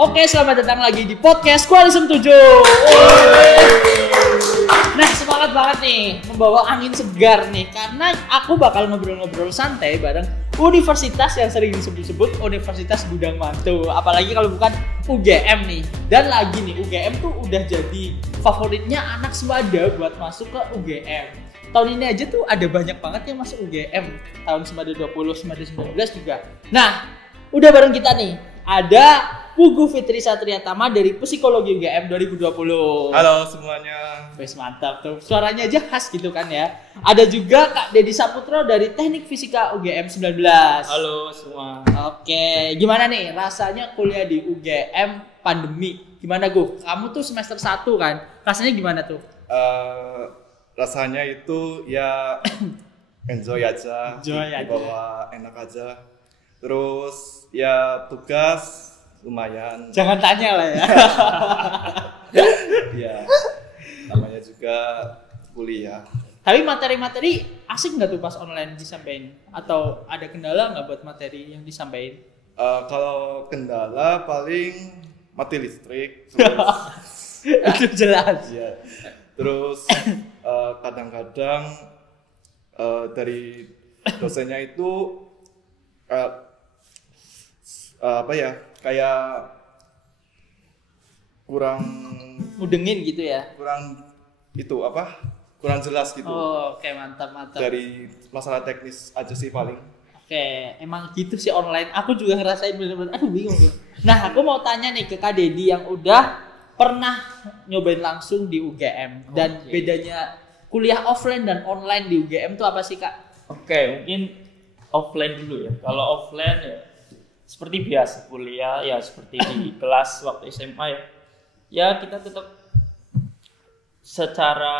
Oke, selamat datang lagi di podcast Koalisem 7. Nah, semangat banget nih, membawa angin segar nih, karena aku bakal ngobrol-ngobrol santai bareng universitas yang sering disebut-sebut Universitas Gudang Mantu. Apalagi kalau bukan UGM nih. Dan lagi nih, UGM tuh udah jadi favoritnya anak semada buat masuk ke UGM. Tahun ini aja tuh ada banyak banget yang masuk UGM. Tahun semada 20, semada 19 juga. Nah, udah bareng kita nih. Ada Pugu Fitri Satriatama dari Psikologi UGM 2020. Halo semuanya. Wes mantap tuh. Suaranya aja khas gitu kan ya. Ada juga Kak Dedi Saputro dari Teknik Fisika UGM 19. Halo semua. Oke, gimana nih rasanya kuliah di UGM pandemi? Gimana Gu? Kamu tuh semester 1 kan? Rasanya gimana tuh? Rasanya itu ya enjoy aja. Enjoy aja. Bawa enak aja. Terus ya tugas lumayan. Jangan tanya lah ya. Ya, namanya juga kuliah. Tapi materi-materi asik nggak tuh pas online disampaikan? Atau ada kendala nggak buat materi yang disampaikan? Kalau kendala paling mati listrik. Terus, Itu jelas. ya. Terus kadang-kadang dari dosennya itu apa ya, kayak kurang Mudengin gitu ya. Kurang jelas gitu. Oh, oke, mantap. Dari masalah teknis aja sih paling. Oke, emang gitu sih online. Aku juga ngerasain bener-bener, aduh bingung gue. Nah, aku mau tanya nih ke Kak Dedi yang udah pernah nyobain langsung di UGM. Dan bedanya kuliah offline dan online di UGM tuh apa sih Kak? Oke, mungkin offline dulu ya. Kalau offline ya seperti biasa kuliah ya, seperti di kelas waktu SMA ya. Ya kita tetap secara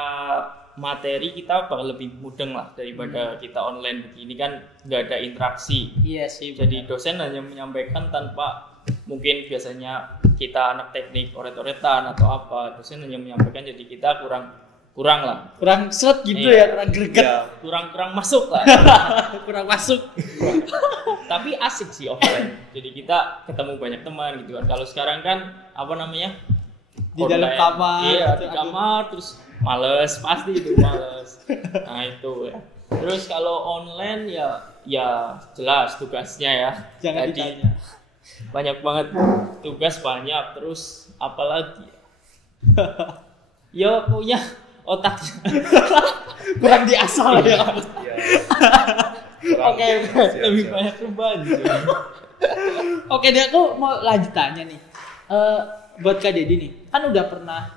materi kita bakal lebih mudeng lah daripada kita online begini kan, nggak ada interaksi. Iya sih. Jadi dosen hanya menyampaikan tanpa, mungkin biasanya kita anak teknik oret-oretan atau apa, dosen hanya menyampaikan, jadi kita kurang lah. Kurang seret gitu Iya. ya, kurang greget. Ya, Kurang masuk lah. Kurang masuk. Tapi asik sih offline. Jadi kita ketemu banyak teman gitu kan. Kalau sekarang kan apa namanya? Di dalam kamar. Iya, gitu, di aduh. kamar terus males, pasti itu males. Nah, itu ya. Terus kalau online ya jelas tugasnya ya. Jangan Jadi, ditanya. banyak banget tugas, banyak, terus apalagi ya punya otaknya Kurang diasah ya. ya. Kurang Oke, interaksi lebih aja. banyak rebahan sih. Oke deh, aku mau lanjut tanya nih. Buat Kak Dedi nih, kan udah pernah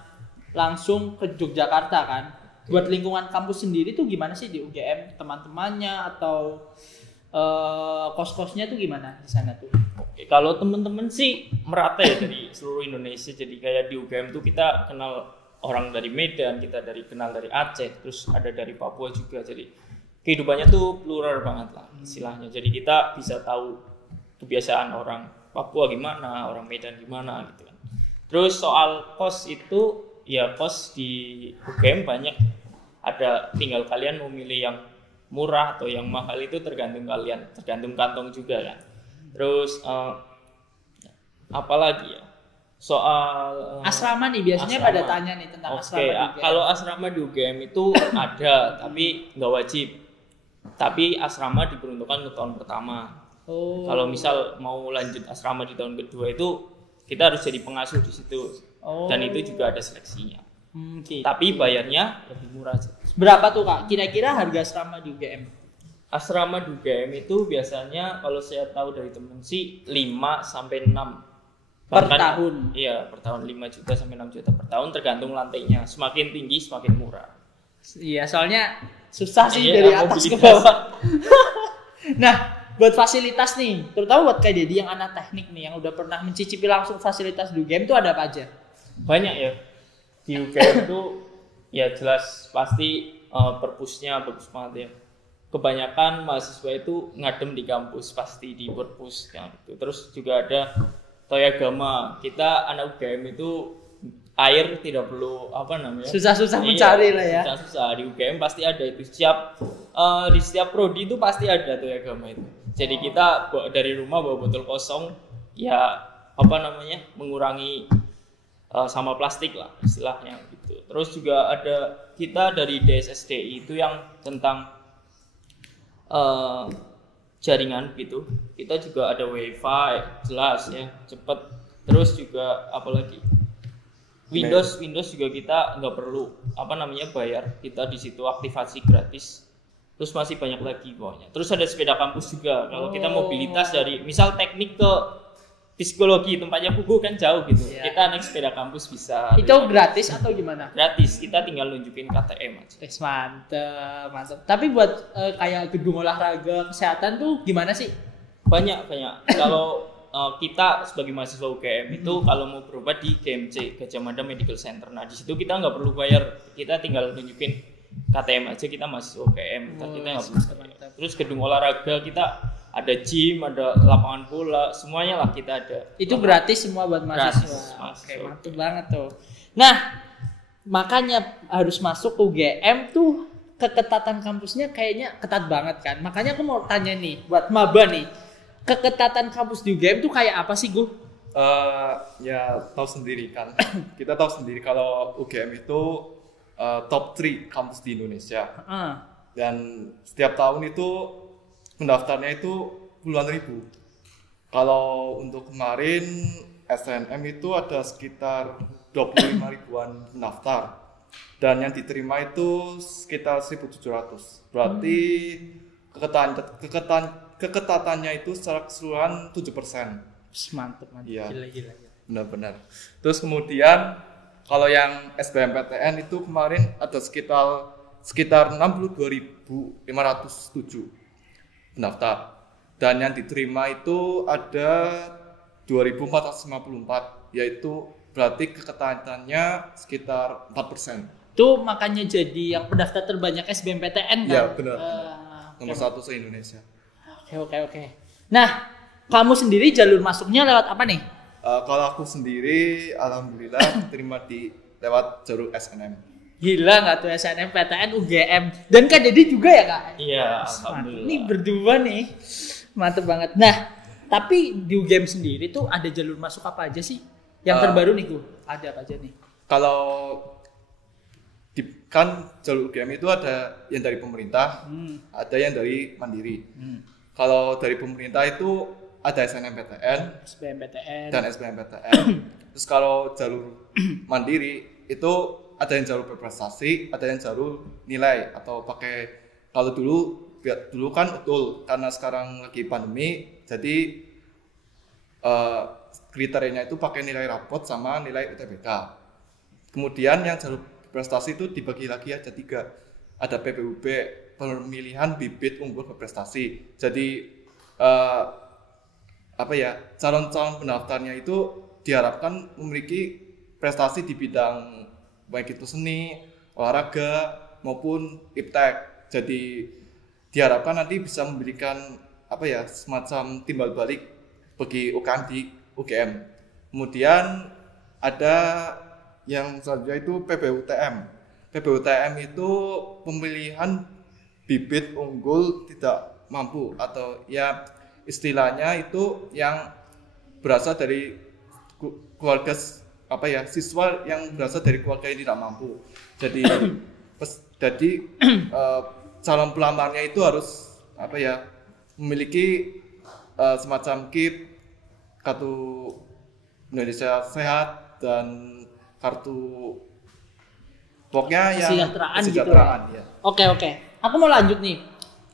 langsung ke Yogyakarta kan? Buat lingkungan kampus sendiri tuh gimana sih di UGM? Teman-temannya atau kos-kosnya tuh gimana di sana tuh? Oke, kalau temen-temen sih merata ya dari seluruh Indonesia. Jadi kayak di UGM tuh kita kenal orang dari Medan, kenal dari Aceh, terus ada dari Papua juga. Jadi kehidupannya tuh plural banget lah istilahnya. Jadi kita bisa tahu kebiasaan orang Papua gimana, orang Medan gimana gitu kan. Terus soal kos itu, ya kos di UGM banyak. Ada, tinggal kalian mau milih yang murah atau yang mahal, itu tergantung kalian, tergantung kantong juga kan. Terus apalagi ya, soal Asrama nih biasanya asrama. pada tanya nih tentang asrama di UGM. Kalau asrama di UGM itu ada, tapi nggak wajib. Tapi asrama diperuntukkan untuk tahun pertama. Oh. Kalau misal mau lanjut asrama di tahun kedua itu kita harus jadi pengasuh di situ. Oh. Dan itu juga ada seleksinya. Gitu. Tapi bayarnya lebih murah sih. Berapa tuh Kak? Kira-kira harga asrama di UGM? Asrama di UGM itu biasanya kalau saya tahu dari temen sih 5 sampai 6 Per tahun? Iya, per tahun 5 juta sampai 6 juta per tahun, tergantung lantainya. Semakin tinggi semakin murah. Iya, soalnya susah sih Iya, dari atas ke mobilitas. bawah. Nah, buat fasilitas nih, terutama buat Kak Dedi yang anak teknik nih, yang udah pernah mencicipi langsung fasilitas di UGM tuh ada apa aja? Banyak ya. Di UGM tuh ya jelas pasti perpusnya bagus banget ya. Kebanyakan mahasiswa itu ngadem di kampus, pasti di perpus yang itu. Terus juga ada Toyagama. Kita anak UGM itu air tidak perlu apa namanya, Susah-susah mencari lah ya. Susah-susah, di UGM pasti ada itu. Di setiap prodi itu pasti ada Toyagama itu. Jadi kita dari rumah bawa botol kosong, ya mengurangi sampah plastik lah istilahnya gitu. Terus juga ada kita dari DSSDI itu yang tentang jaringan gitu. Kita juga ada WiFi jelas ya, cepet. Terus juga apalagi Windows juga kita nggak perlu bayar, kita di situ aktivasi gratis. Terus masih banyak lagi pokoknya. Terus ada sepeda kampus juga. Kalau kita mobilitas dari misal teknik ke psikologi, tempatnya buku kan jauh gitu. Yeah. Kita naik sepeda kampus bisa. Itu gratis atau gimana? Gratis. Kita tinggal nunjukin KTM aja. Mantep. Tapi buat kayak gedung olahraga kesehatan tuh gimana sih? Banyak. Kalau kita sebagai mahasiswa UGM itu kalau mau berobat di GMC, Gajah Mada Medical Center. Nah di situ kita nggak perlu bayar. Kita tinggal nunjukin KTM aja, kita mahasiswa UGM. Kita nggak perlu bayar. Terus gedung olahraga kita ada gym, ada lapangan bola, semuanya lah kita ada. Itu gratis semua buat mahasiswa. Oke, mantap banget tuh. Nah, makanya harus masuk UGM tuh, keketatan kampusnya kayaknya ketat banget kan. Makanya aku mau tanya nih buat maba nih, keketatan kampus di UGM tuh kayak apa sih, Gu? Ya tahu sendiri kan. Kita tahu sendiri kalau UGM itu top 3 kampus di Indonesia. Dan setiap tahun itu pendaftarnya itu puluhan ribu. Kalau untuk kemarin SNM itu ada sekitar 25 ribuan pendaftar. Dan yang diterima itu sekitar 1.700. Berarti keketatannya itu secara keseluruhan 7%. Mantep. Iya. Gila. Benar-benar. Terus kemudian kalau yang SBMPTN itu kemarin ada sekitar 62.507 pendaftar, dan yang diterima itu ada 2.454, yaitu berarti keketatannya sekitar 4%. Itu makanya jadi yang pendaftar terbanyak SBMPTN kan? Iya benar. Nomor 1 se-Indonesia. Oke. Nah, kamu sendiri jalur masuknya lewat apa nih? Kalau aku sendiri alhamdulillah terima lewat jalur SNM. Gila nggak tuh SNM, PTN, UGM, dan Kak Dedi juga ya Kak? Iya, alhamdulillah. Ini berdua nih, mantep banget. Nah, tapi di UGM sendiri tuh ada jalur masuk apa aja sih? Yang terbaru nih, Gu, ada apa aja nih? Kalau kan jalur UGM itu ada yang dari pemerintah, ada yang dari mandiri. Kalau dari pemerintah itu ada SNMPTN, SBMPTN, dan SBMPTN. Terus kalau jalur mandiri itu ada yang jalur berprestasi, ada yang jalur nilai atau pakai, kalau dulu kan UTUL, karena sekarang lagi pandemi, jadi kriterianya itu pakai nilai rapot sama nilai UTBK. Kemudian yang jalur berprestasi itu dibagi lagi ada 3, ada PBUB, pemilihan bibit unggul berprestasi. Jadi calon-calon pendaftarnya itu diharapkan memiliki prestasi di bidang baik itu seni, olahraga maupun iptek. Jadi diharapkan nanti bisa memberikan semacam timbal balik bagi UKM di UGM. Kemudian ada yang selanjutnya itu PBUTM. PBUTM itu pemilihan bibit unggul tidak mampu, atau ya istilahnya itu yang berasal dari keluarga siswa yang berasal dari keluarga yang tidak mampu. Jadi calon pelamarnya itu harus memiliki semacam KIP, kartu Indonesia Sehat, dan kartu pokoknya yang kesejahteraan gitu ya. Oke. Aku mau lanjut nih.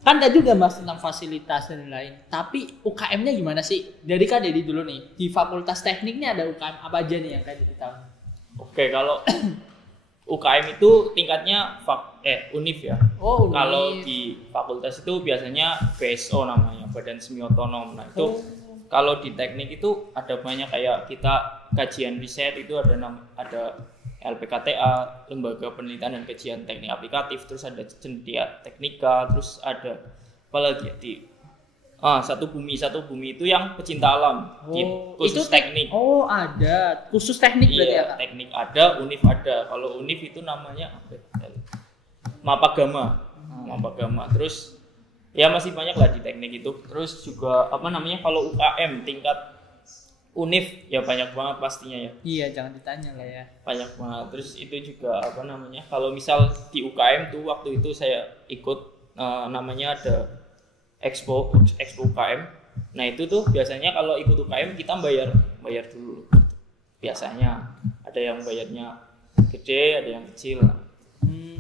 Kan tadi juga bahas tentang fasilitas dan lain-lain. Tapi UKM-nya gimana sih? Dari Kak Dedi dulu nih. Di Fakultas Tekniknya ada UKM apa aja nih yang Kak Dedi tahu? Oke, kalau UKM itu tingkatnya univ ya. Oh, univ. Kalau di fakultas itu biasanya BSO namanya, Badan Semi Otonom. Nah, itu kalau di teknik itu ada banyak, kayak kita kajian riset itu ada LPKTA, Lembaga Penelitian dan Kajian Teknik Aplikatif, terus ada Cendekia Teknika, terus ada apa lagi di Satu Bumi itu yang pecinta alam, khusus teknik. Ada khusus teknik berarti ya Kak? Teknik ada, univ ada. Kalau univ itu namanya Mapagama. Terus ya masih banyak lah di teknik itu. Terus juga kalau UKM tingkat Univ ya banyak banget pastinya ya. Iya, jangan ditanya lah ya. Banyak banget. Terus itu juga apa namanya? Kalau misal di UKM tuh waktu itu saya ikut namanya ada Expo UKM. Nah, itu tuh biasanya kalau ikut UKM kita bayar dulu. Biasanya ada yang bayarnya gede, ada yang kecil.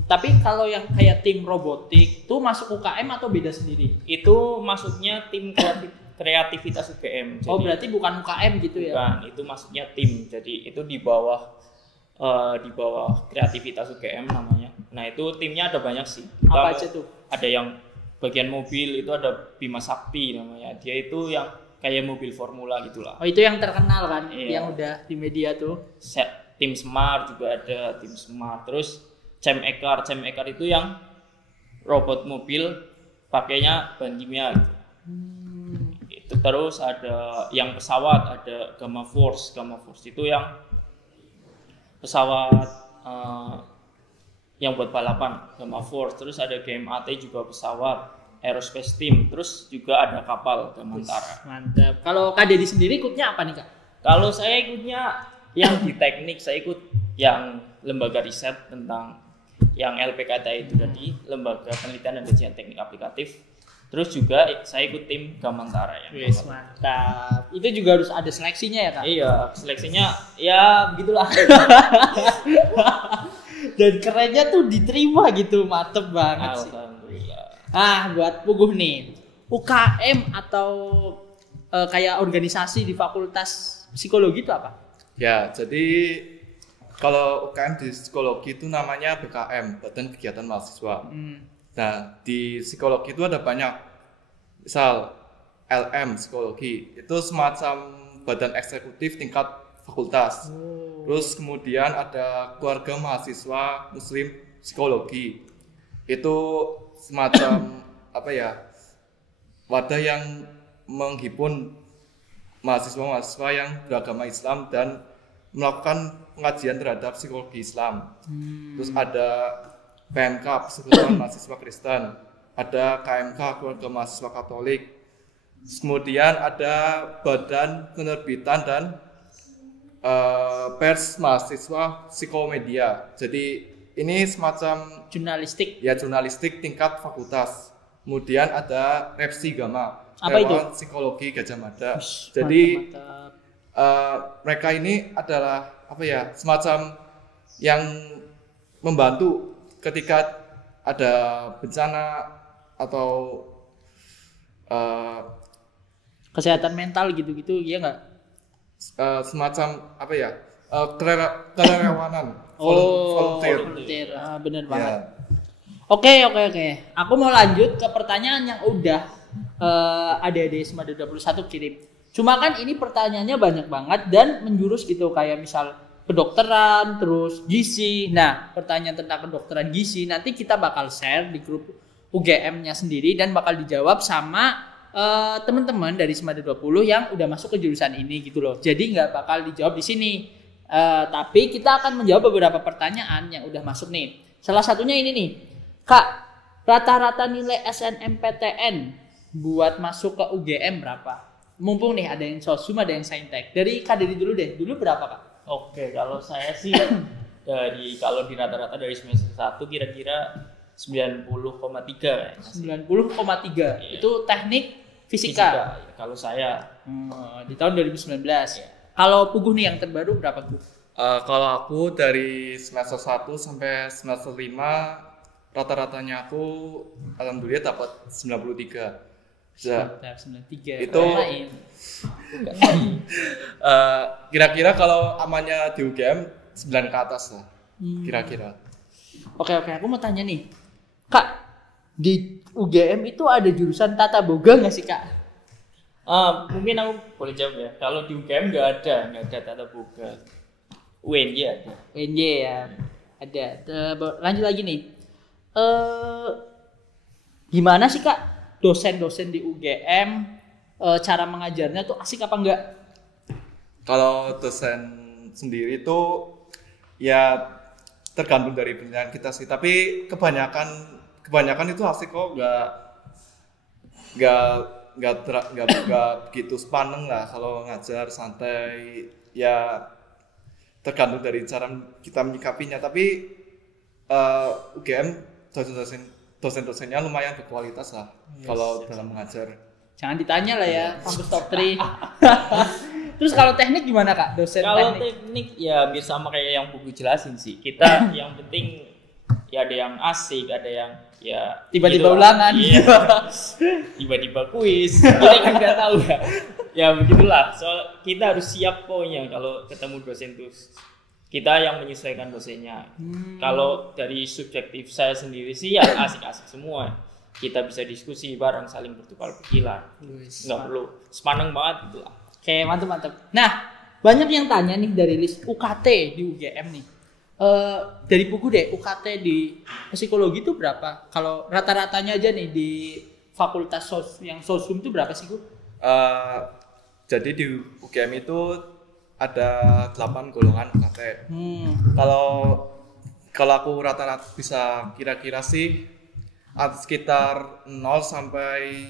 Tapi kalau yang kayak tim robotik tuh masuk UKM atau beda sendiri? Itu masuknya tim kreativitas UGM. Oh, berarti bukan UKM gitu ya? Bukan, itu masuknya tim. Jadi itu di bawah kreativitas UGM namanya. Nah, itu timnya ada banyak sih. Apa aja tuh? Ada yang bagian mobil, itu ada Bima Sakti namanya. Dia itu yang kayak mobil formula gitulah. Oh, itu yang terkenal kan? Iya. Yang udah di media tuh. Tim Smart juga ada, tim Smart. Terus Cem Ekar itu yang robot mobil pakainya bahan kimia gitu. Itu terus ada yang pesawat, ada Gamma Force itu yang pesawat yang buat balapan, Gamma Force. Terus ada GMAT juga pesawat, Aerospace Team. Terus juga ada kapal Gamantara. Mantap. Kalau Kak Dedi sendiri ikutnya apa nih Kak? Kalau saya ikutnya yang di teknik, saya ikut yang lembaga riset tentang yang LPKTA itu tadi, Lembaga Penelitian dan Kajian Teknik Aplikatif. Terus juga saya ikut tim Gamantara ya. Yes, mantap. Itu juga harus ada seleksinya ya Kak? Iya, seleksinya ya begitulah. Dan kerennya tuh diterima gitu, mantep banget sih. Alhamdulillah. Buat Puguh nih, UKM atau kayak organisasi di Fakultas Psikologi itu apa? Ya, jadi kalau UKM di psikologi itu namanya BKM, Badan Kegiatan Mahasiswa. Nah, di psikologi itu ada banyak. Misal LM psikologi, itu semacam badan eksekutif tingkat fakultas. Terus kemudian ada keluarga mahasiswa muslim psikologi. Itu semacam apa ya? Wadah yang menghimpun mahasiswa-mahasiswa yang beragama Islam dan melakukan pengajian terhadap psikologi Islam. Terus ada PMK, Persekutuan Mahasiswa Kristen, ada KMK, Keluarga Mahasiswa Katolik. Kemudian ada Badan Penerbitan dan Pers Mahasiswa Psikomedia. Jadi ini semacam Jurnalistik. ya jurnalistik tingkat fakultas. Kemudian ada Repsi Gama, Apa itu? Relawan Psikologi Gajah Mada. Jadi mereka ini adalah apa ya, semacam yang membantu ketika ada bencana atau Kesehatan mental gitu-gitu, iya nggak? semacam apa ya, kerelawanan, volunteer. Bener Ya. banget. Oke. Aku mau lanjut ke pertanyaan yang udah adik-adik Semada 21 kirim. Cuma kan ini pertanyaannya banyak banget dan menjurus gitu, kayak misal kedokteran, terus gizi. Nah, pertanyaan tentang kedokteran gizi nanti kita bakal share di grup UGM-nya sendiri dan bakal dijawab sama teman-teman dari Semada 20 yang udah masuk ke jurusan ini gitu loh. Jadi nggak bakal dijawab di sini. Tapi kita akan menjawab beberapa pertanyaan yang udah masuk nih. Salah satunya ini nih. Kak, rata-rata nilai SNMPTN buat masuk ke UGM berapa? Mumpung nih ada yang sosum, ada yang saintek. Dari Kak Dedi dulu deh. Dulu berapa Kak? Oke, kalau saya sih kalau di rata-rata dari semester 1 kira-kira 90,3 kayaknya. 90,3. Iya. Itu teknik fisika. Ya, kalau saya Di tahun 2019. Kalau Puguh nih yang terbaru berapa Puguh? Kalau aku dari semester 1 sampai semester 5 rata-ratanya aku alhamdulillah dapat 93. Ya. 93. Itu kira-kira kalau amannya di UGM 9 ke atas lah. Kira-kira. Oke, aku mau tanya nih. Kak, di UGM itu ada jurusan tata boga nggak sih Kak? mungkin aku boleh jawab ya. Kalau di UGM nggak ada tata boga. UNY ada. UNY ya, ada. Lanjut lagi nih. Gimana sih Kak dosen-dosen di UGM, cara mengajarnya tuh asik apa enggak? Kalau dosen sendiri itu ya tergantung dari pilihan kita sih. Tapi kebanyakan itu asik kok, nggak nggak begitu sepaneng lah kalau ngajar, santai ya, tergantung dari cara kita menyikapinya. Tapi UGM dosen-dosennya lumayan berkualitas lah kalau dalam mengajar. Jangan ditanya lah ya, kampus top 3. Terus kalau teknik gimana Kak? Dosen Kalau teknik? teknik ya hampir sama kayak yang buku jelasin sih. Kita yang penting ya ada yang asik, ada yang ya Tiba-tiba gitu lah. ulangan. Iya. Tiba-tiba kuis. Kita kan nggak tahu ya. Ya begitulah. Soal kita harus siap pokoknya kalau ketemu dosen tuh. Kita yang menyesuaikan dosennya. Kalau dari subjektif saya sendiri sih ya asik-asik semua. Kita bisa diskusi bareng, saling bertukar pikiran. Nggak perlu sepaneng banget gitu lah. Oke, mantap. Nah, banyak yang tanya nih dari list UKT di UGM nih. Dari buku deh, UKT di psikologi itu berapa? Kalau rata-ratanya aja nih di fakultas yang sosum itu berapa sih, Bu? Jadi di UGM itu ada 8 golongan UKT. Kalau aku rata-rata bisa kira-kira sih sekitar 0 sampai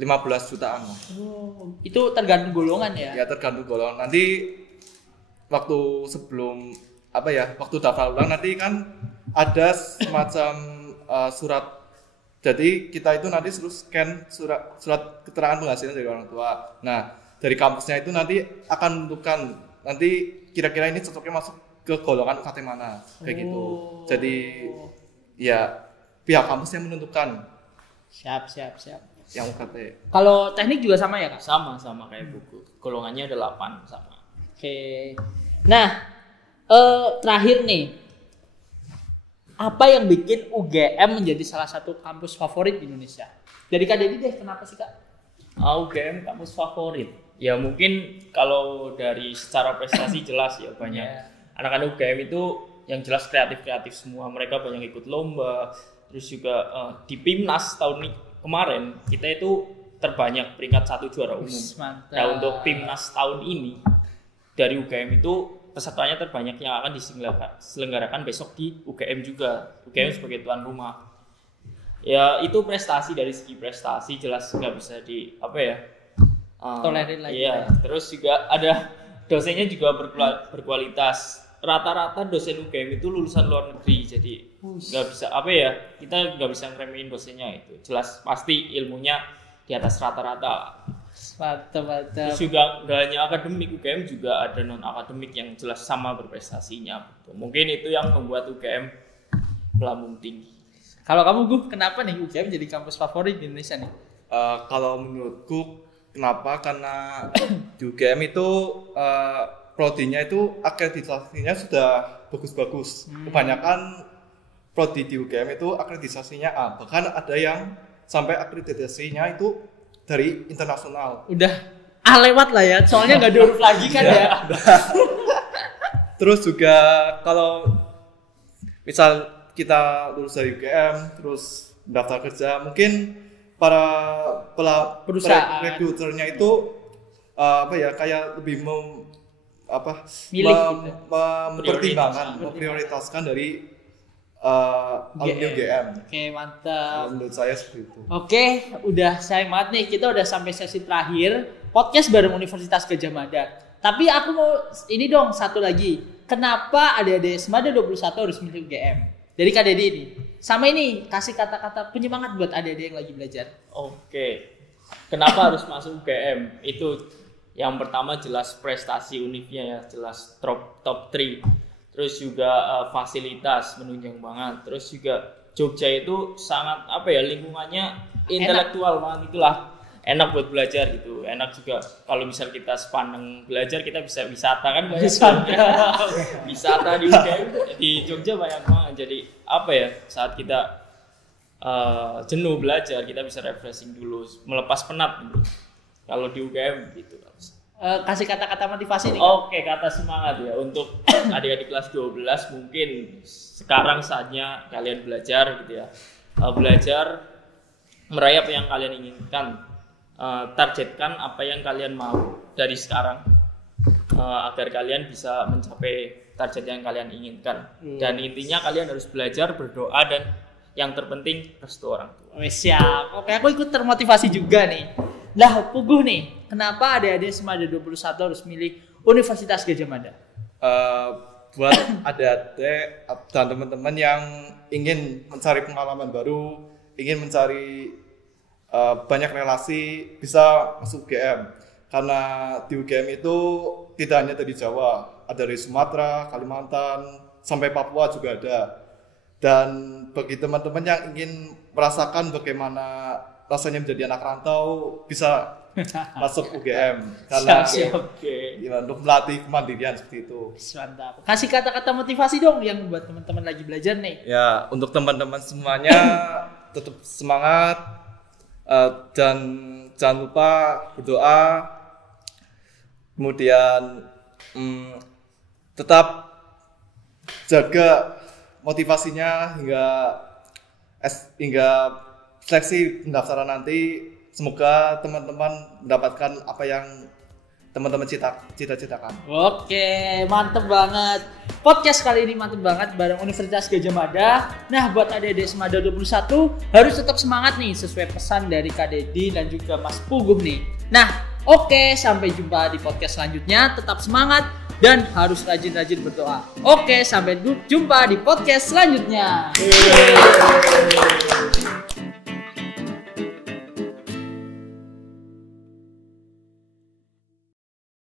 15 jutaan lah. Oh, itu tergantung golongan ya? Ya tergantung golongan. Nanti waktu sebelum waktu daftar ulang nanti kan ada semacam surat. Jadi kita itu nanti suruh scan surat keterangan penghasilan dari orang tua. Nah, dari kampusnya itu nanti akan menentukan nanti kira-kira ini cocoknya masuk ke golongan UKT mana kayak gitu. Jadi ya pihak kampus yang menentukan. Siap. Yang UKT. Kalau teknik juga sama ya, Kak? Sama kayak buku. Golongannya ada 8 sama. Oke. Nah, terakhir nih. Apa yang bikin UGM menjadi salah satu kampus favorit di Indonesia? Dari Kak Dedi deh, kenapa sih, Kak? UGM kampus favorit. Ya mungkin kalau dari secara prestasi jelas ya banyak. Anak-anak UGM itu yang jelas kreatif semua. Mereka banyak ikut lomba. Terus juga di PIMNAS tahun kemarin kita itu terbanyak peringkat 1 juara umum. Mantap. Nah untuk PIMNAS tahun ini dari UGM itu pesertanya terbanyak yang akan diselenggarakan besok di UGM juga. UGM sebagai tuan rumah. Ya itu prestasi, dari segi prestasi jelas nggak bisa tolerir lagi. Iya. Terus juga ada dosennya juga berkualitas. Rata-rata dosen UGM itu lulusan luar negeri, jadi nggak bisa kita nggak bisa ngeremehin dosennya itu. Jelas pasti ilmunya di atas rata-rata. Mantap. Terus juga nggak hanya akademik, UGM juga ada non akademik yang jelas sama berprestasinya. Mungkin itu yang membuat UGM melambung tinggi. Kalau kamu, Gu, kenapa nih UGM jadi kampus favorit di Indonesia nih? Kalau menurutku kenapa? Karena di UGM itu prodinya itu akreditasinya sudah bagus-bagus. Kebanyakan prodi di UGM itu akreditasinya A. Bahkan ada yang sampai akreditasinya itu dari internasional. Udah lewat lah ya, soalnya nggak diurus lagi kan ya. Terus juga kalau misal kita lulus dari UGM terus daftar kerja, mungkin para perusahaan rekruternya itu kayak lebih memprioritaskan dari alumni UGM. Oke, mantap. Menurut saya seperti itu. Oke, udah sayang banget nih, kita udah sampai sesi terakhir podcast bareng Universitas Gadjah Mada. Tapi aku mau ini dong, satu lagi. Kenapa adik-adik Semada 21 harus milih UGM? Dari Kak Dedi ini. Sama ini, kasih kata-kata penyemangat buat adik-adik yang lagi belajar. Oke. Kenapa harus masuk UGM? Itu yang pertama jelas prestasi univnya ya, jelas top 3. Terus juga fasilitas menunjang banget. Terus juga Jogja itu sangat lingkungannya intelektual banget gitulah. Enak buat belajar gitu. Enak juga kalau misal kita sepaneng belajar kita bisa wisata kan banyak. Wisata di UGM di Jogja banyak banget. Jadi saat kita jenuh belajar kita bisa refreshing dulu, melepas penat dulu. Kalau di UGM gitu. Kasih kata-kata motivasi nih. Oke, kata semangat ya untuk adik-adik kelas 12 mungkin sekarang saatnya kalian belajar gitu ya. Belajar meraih apa yang kalian inginkan. Targetkan apa yang kalian mau dari sekarang agar kalian bisa mencapai target yang kalian inginkan. Dan intinya kalian harus belajar, berdoa, dan yang terpenting restu orang tua. Siap. Oke, aku ikut termotivasi juga nih. Lah, Puguh nih, kenapa adik-adik Semada 21 harus milih Universitas Gadjah Mada? Buat adik-adik dan teman-teman yang ingin mencari pengalaman baru, ingin mencari banyak relasi, bisa masuk UGM. Karena di UGM itu tidak hanya dari Jawa, ada dari Sumatera, Kalimantan, sampai Papua juga ada. Dan bagi teman-teman yang ingin merasakan bagaimana rasanya menjadi anak rantau, bisa masuk UGM. Karena untuk melatih kemandirian seperti itu. Mantap. Kasih kata-kata motivasi dong yang buat teman-teman lagi belajar nih. Ya, untuk teman-teman semuanya tetap semangat dan jangan lupa berdoa. Kemudian tetap jaga motivasinya hingga seleksi pendaftaran nanti. Semoga teman-teman mendapatkan apa yang teman-teman cita-citakan. Oke, mantep banget. Podcast kali ini mantep banget bareng Universitas Gadjah Mada. Nah, buat adik-adik Semada 21 harus tetap semangat nih sesuai pesan dari Kak Dedi dan juga Mas Puguh nih. Nah, oke, sampai jumpa di podcast selanjutnya. Tetap semangat dan harus rajin-rajin berdoa. Oke, sampai jumpa di podcast selanjutnya.